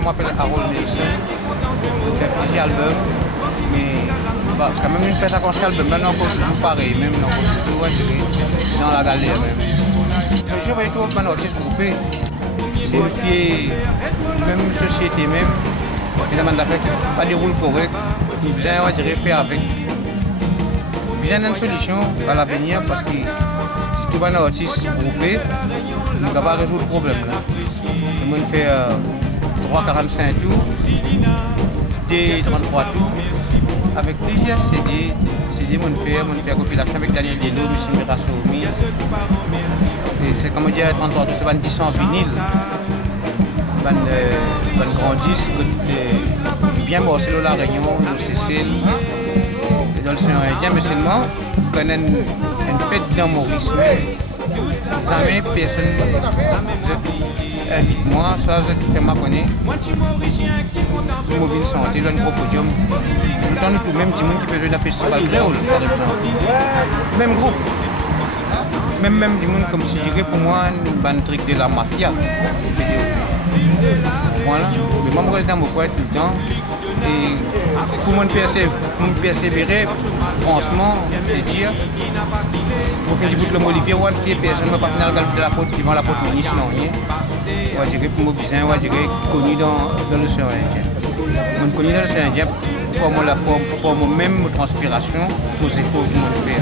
je m'appelle Harold Nelson. Je fais plusieurs albums. Mais bah, quand même, une fête à concert album, maintenant encore toujours pareil, même dans la galère même. Je vais toujours un artiste groupé. C'est une fille, même société même, qui demande d'affaires qui pas déroule correct. Il besoin, on va dire, faire avec. Besoin d'une solution à l'avenir parce que si tu vas un artiste groupé, tu ne vas pas résoudre le problème. Tout le monde fait 3,45 tours, des 33 tours, avec plusieurs CD. CD, on fait compilation avec Daniel Delo, M. Mirasoumi. Et c'est comme dire 33 tours, c'est 10 en vinyle. Ban grand disque, bien bossé dans la Réunion, dans Cécile, dans le Seigneur Indien, mais seulement, quand on a une fête dans Maurice, jamais personne invite-moi, ça je fais ma connaître. Mobile santé, dans un gros podium. Tout le temps, tout même, tout le monde qui peut jouer dans le festival créole, par exemple. Même groupe. Même du monde comme si je dirais pour moi, un truc de la mafia. Voilà, mais moi je suis dans mon coin tout le temps et pour moi persévérer, franchement, c'est dire, pour finir du bout de l'Olivier, on va faire personne ne va pas finir de la porte devant la porte ministre, non rien. On va dire pour moi bizarre, on va dire connu dans le Seigneur Indien. Je connu dans le Seigneur Indien pour moi-même transpiration, pour les efforts que je fais.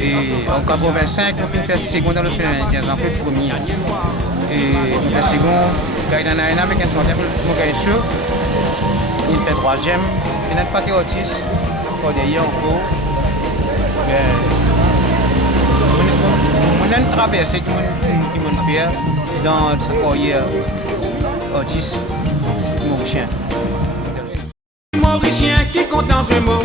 Et en 85, on fait second dans le Seigneur Indien, j'en fais premier. Et la seconde, il y a un avec un chanteur pour gagner chaud. Il fait troisième. Il n'est pas autiste. Derrière encore. On a une traversée qui m'a fait dans ce carrière autiste mauricien. Mauricien qui content ce mot.